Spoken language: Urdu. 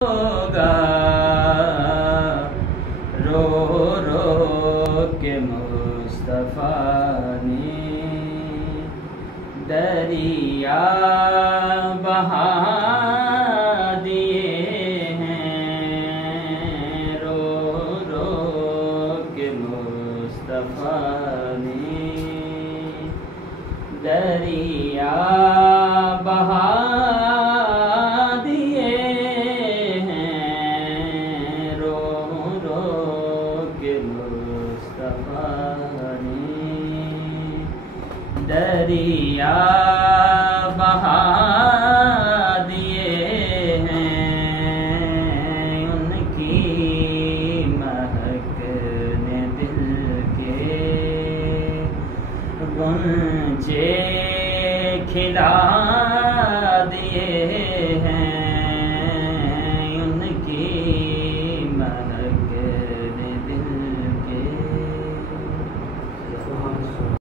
ہوگا رو رو کے مصطفیٰ نے دریا بہا دیے ہیں، رو رو کے مصطفیٰ نے دریا بہا دریا